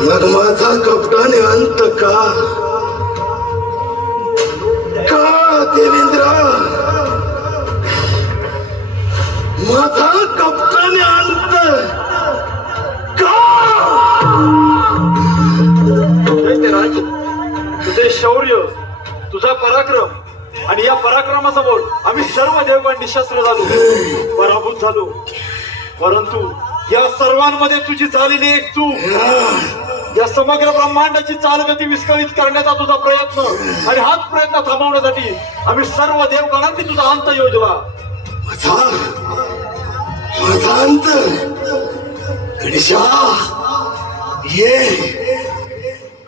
मग माझा कपटाने अंत का देवेंद्र? माझा कपटाने अंत का? राज, तुझे शौर्य, तुझा पराक्रम आणि या पराक्रमासमोर आम्ही सर्व देवगण निशस्त्र झालो, पराभूत झालो. परंतु या सर्वांमध्ये तुझी झालेली एक चूक, या समग्र ब्रह्मांडाची चालगती विस्कळीत करण्याचा तुझा प्रयत्न आणि हाच प्रयत्न थांबवण्यासाठी आम्ही सर्व देवगणांनी तुझा अंत योजला. माझा अंत गणेशा, ये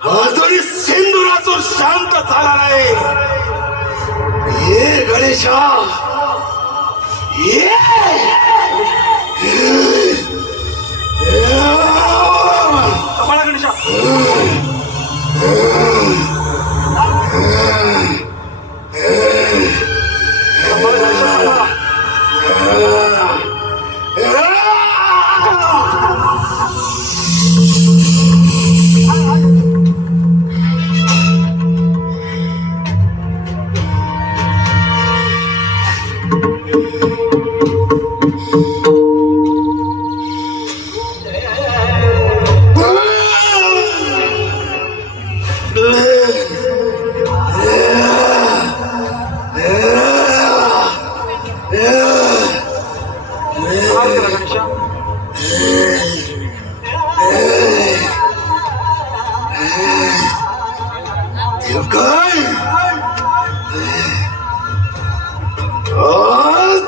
अजूनही सिंधुरासूर शांत झाला नाही. ये गणेशा, ये सांभाळा गणेशा. सांभाळा गणेशा, सांभाळा.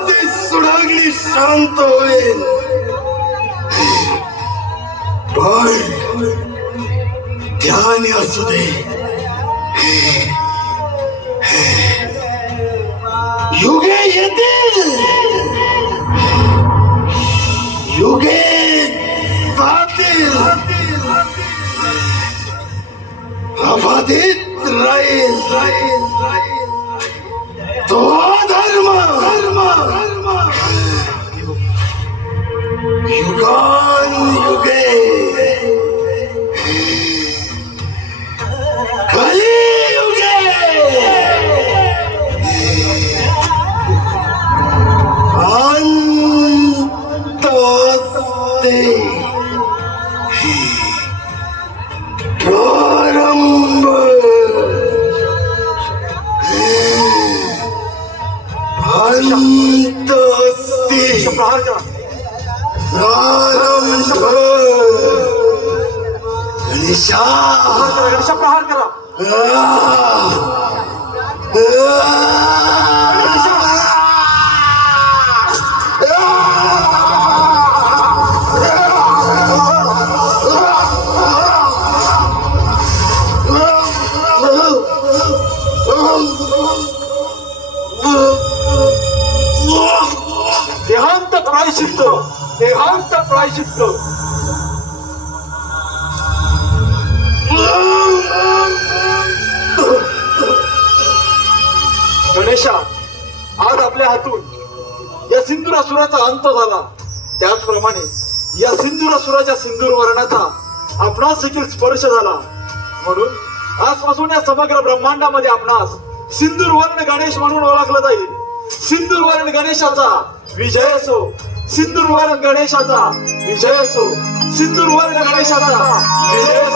ती सुडागली शांत होईल, पण ध्यान असू दे. युगे येतील, युगे जातील, अबाधित राहील तो धर्म. युगान युगे कलियुगे अंत असते प्रारंभ. अंत असते प्रहार करा. प्रारंभ. गणेशा, गणेशा, प्रहार करा. देहांत प्रायश्चित्त, देहांत प्रायश्चित्त. गणेशा, आज आपल्या हातून या सिंदुरासुराचा अंत झाला. त्याचप्रमाणे या सिंदुरासुराच्या सिंदूर वर्णाचा आपणास देखील स्पर्श झाला. म्हणून आजपासून या समग्र ब्रह्मांडामध्ये आपणास सिंदूर वर्ण गणेश म्हणून ओळखलं जाईल. सिंदूर वर्ण गणेशाचा विजय असो, सिंदूर वर्ण गणेशाचा विजय असो, सिंदूर वर्ण गणेशाचा विजय असो.